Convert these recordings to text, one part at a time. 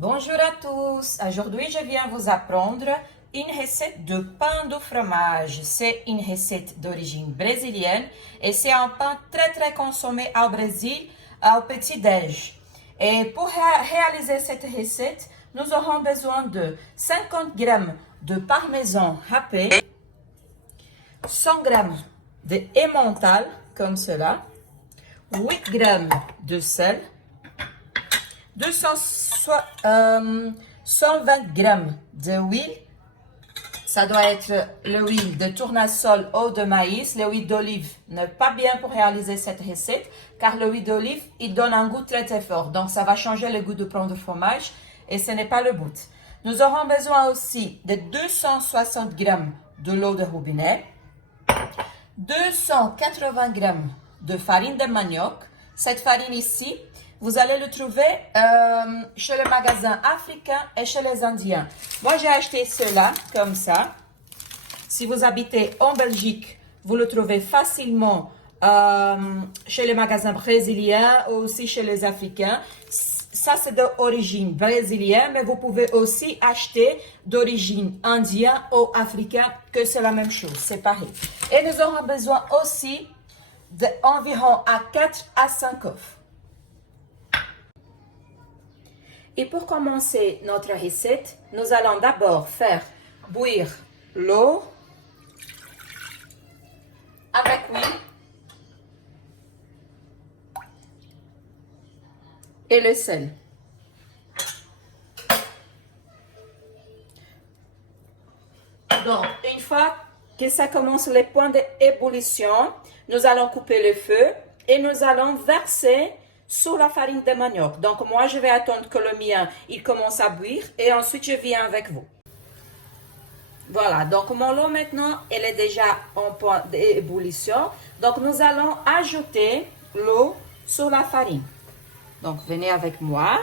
Bonjour à tous, aujourd'hui je viens vous apprendre une recette de pain de fromage. C'est une recette d'origine brésilienne et c'est un pain très consommé au Brésil au petit-déj. Et pour réaliser cette recette, nous aurons besoin de 50 g de parmesan râpé, 100 g de emmental comme cela, 8 g de sel, 120 g d'huile. Ça doit être l'huile de tournesol ou de maïs. L'huile d'olive n'est pas bien pour réaliser cette recette car l'huile d'olive, il donne un goût très fort. Donc, ça va changer le goût du pain de fromage et ce n'est pas le but. Nous aurons besoin aussi de 260 g de l'eau de robinet, 280 g de farine de manioc. Cette farine ici, vous allez le trouver chez les magasins africains et chez les Indiens. Moi, j'ai acheté cela comme ça. Si vous habitez en Belgique, vous le trouvez facilement chez les magasins brésiliens ou aussi chez les Africains. Ça, c'est d'origine brésilienne, mais vous pouvez aussi acheter d'origine indienne ou africaine, que c'est la même chose, c'est pareil. Et nous aurons besoin aussi d'environ 4 à 5 œufs. Et pour commencer notre recette, nous allons d'abord faire bouillir l'eau avec l'huile et le sel. Donc, une fois que ça commence les points d'ébullition, nous allons couper le feu et nous allons verser sur la farine de manioc. Donc, moi, je vais attendre que le mien, il commence à bouillir et ensuite, je viens avec vous. Voilà, donc mon eau maintenant, elle est déjà en point d'ébullition. Donc, nous allons ajouter l'eau sur la farine. Donc, venez avec moi.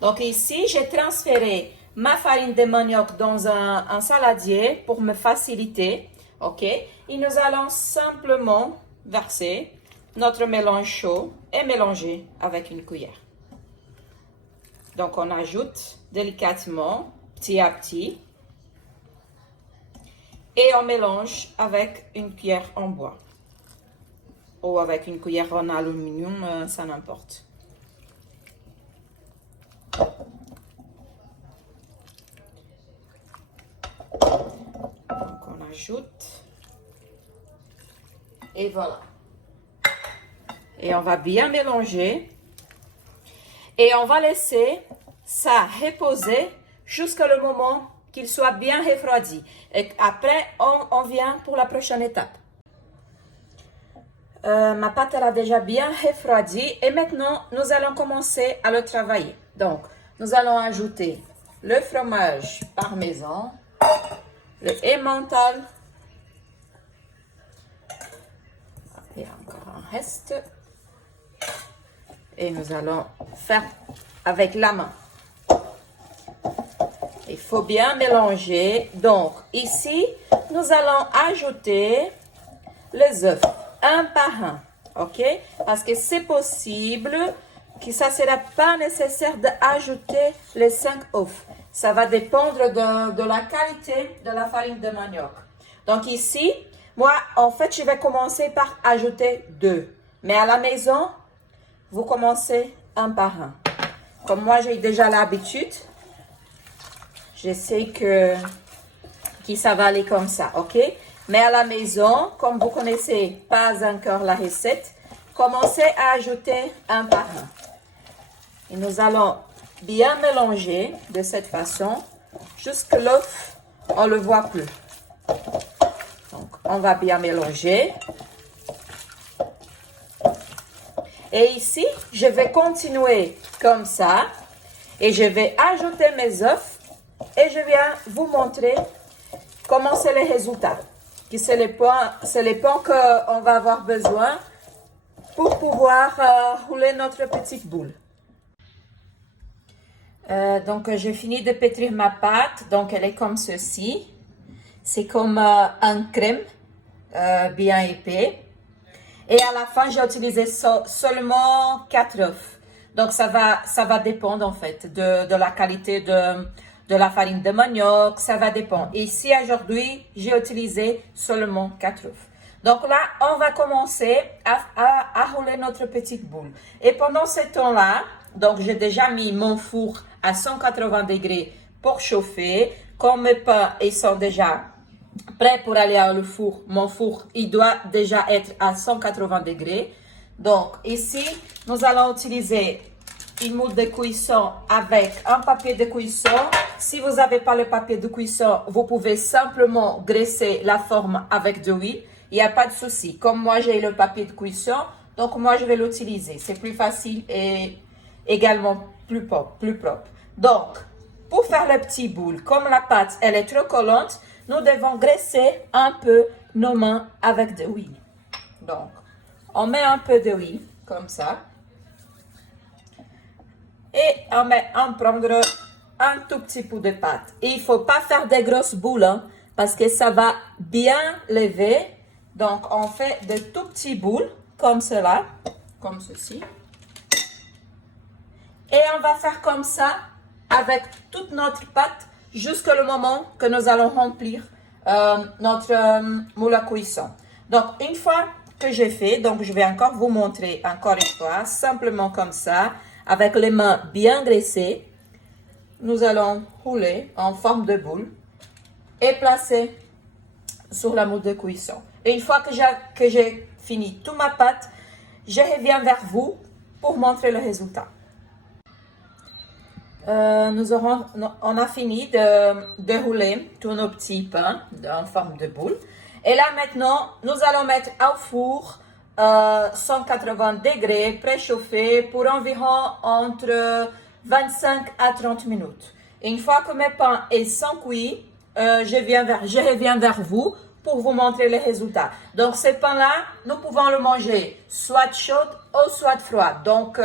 Donc, ici, j'ai transféré ma farine de manioc dans un saladier pour me faciliter. OK? Et nous allons simplement verser notre mélange chaud et mélanger avec une cuillère. Donc, on ajoute délicatement, petit à petit. Et on mélange avec une cuillère en bois. Ou avec une cuillère en aluminium, ça n'importe. Donc, on ajoute. Et voilà. Et on va bien mélanger. Et on va laisser ça reposer jusqu'à le moment qu'il soit bien refroidi. Et après, on vient pour la prochaine étape. Ma pâte elle a déjà bien refroidi. Et maintenant, nous allons commencer à le travailler. Donc, nous allons ajouter le fromage parmesan, le emmental. Et encore un reste. Et nous allons faire avec la main. Il faut bien mélanger. Donc, ici, nous allons ajouter les œufs, un par un. OK? Parce que c'est possible que ça ne sera pas nécessaire d'ajouter les 5 œufs. Ça va dépendre de la qualité de la farine de manioc. Donc, ici, moi, en fait, je vais commencer par ajouter 2. Mais à la maison, vous commencez un par un. Comme moi, j'ai déjà l'habitude, je sais que ça va aller comme ça, ok? Mais à la maison, comme vous connaissez pas encore la recette, commencez à ajouter un par un. Et nous allons bien mélanger de cette façon, jusqu'à l'œuf, on ne le voit plus. Donc, on va bien mélanger. Et ici, je vais continuer comme ça. Et je vais ajouter mes œufs. Et je viens vous montrer comment c'est les résultats. C'est les points qu'on va avoir besoin pour pouvoir rouler notre petite boule. Donc, j'ai fini de pétrir ma pâte. Donc, elle est comme ceci. C'est comme un crème bien épais. Et à la fin, j'ai utilisé seulement 4 œufs. Donc, ça va dépendre en fait de la qualité de la farine de manioc. Ça va dépendre. Ici, aujourd'hui, j'ai utilisé seulement 4 œufs. Donc là, on va commencer à rouler notre petite boule. Et pendant ce temps-là, donc j'ai déjà mis mon four à 180 degrés pour chauffer. Comme mes pains ils sont déjà prêts pour aller au four, mon four il doit déjà être à 180 degrés. Donc ici, nous allons utiliser une moule de cuisson avec un papier de cuisson. Si vous n'avez pas le papier de cuisson, vous pouvez simplement graisser la forme avec de l'huile. Il n'y a pas de souci. Comme moi, j'ai le papier de cuisson, donc moi, je vais l'utiliser. C'est plus facile et également plus propre. Donc, pour faire les petits boules, comme la pâte, elle est trop collante, nous devons graisser un peu nos mains avec de l'huile. Donc, on met un peu d'huile, comme ça. Et on prendre un tout petit peu de pâte. Et il ne faut pas faire des grosses boules, hein, parce que ça va bien lever. Donc, on fait de tout petits boules, comme cela, comme ceci. Et on va faire comme ça, avec toute notre pâte, jusqu'au moment que nous allons remplir notre moule à cuisson. Donc, une fois que j'ai fait, donc je vais encore vous montrer, encore une fois, simplement comme ça, avec les mains bien graissées, nous allons rouler en forme de boule et placer sur la moule de cuisson. Et une fois que j'ai fini toute ma pâte, je reviens vers vous pour montrer le résultat. On a fini de rouler tous nos petits pains en forme de boule. Et là maintenant, nous allons mettre au four 180 degrés préchauffé pour environ entre 25 à 30 minutes. Et une fois que mes pains sont cuits, je reviens vers vous pour vous montrer les résultats. Donc, ce pain-là, nous pouvons le manger soit chaud ou soit froid. Donc,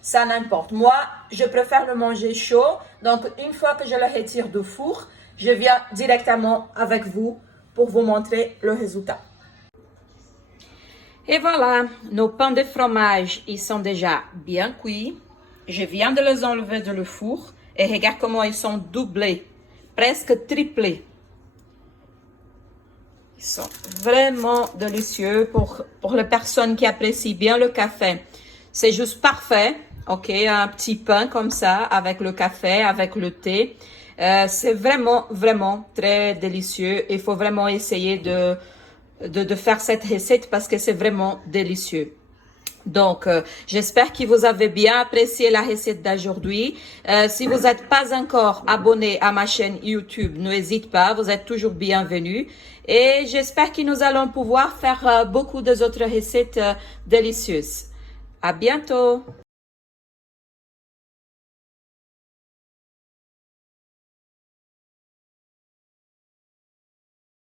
ça n'importe. Moi, je préfère le manger chaud. Donc, une fois que je le retire du four, je viens directement avec vous pour vous montrer le résultat. Et voilà, nos pains de fromage, ils sont déjà bien cuits. Je viens de les enlever de le four et regarde comment ils sont doublés, presque triplés. Ils sont vraiment délicieux pour les personnes qui apprécient bien le café. C'est juste parfait, ok? Un petit pain comme ça avec le café, avec le thé. C'est vraiment, vraiment très délicieux. Il faut vraiment essayer de faire cette recette parce que c'est vraiment délicieux. Donc, j'espère que vous avez bien apprécié la recette d'aujourd'hui. Si vous n'êtes pas encore abonné à ma chaîne YouTube, n'hésitez pas, vous êtes toujours bienvenus. Et j'espère que nous allons pouvoir faire beaucoup d'autres recettes délicieuses. À bientôt!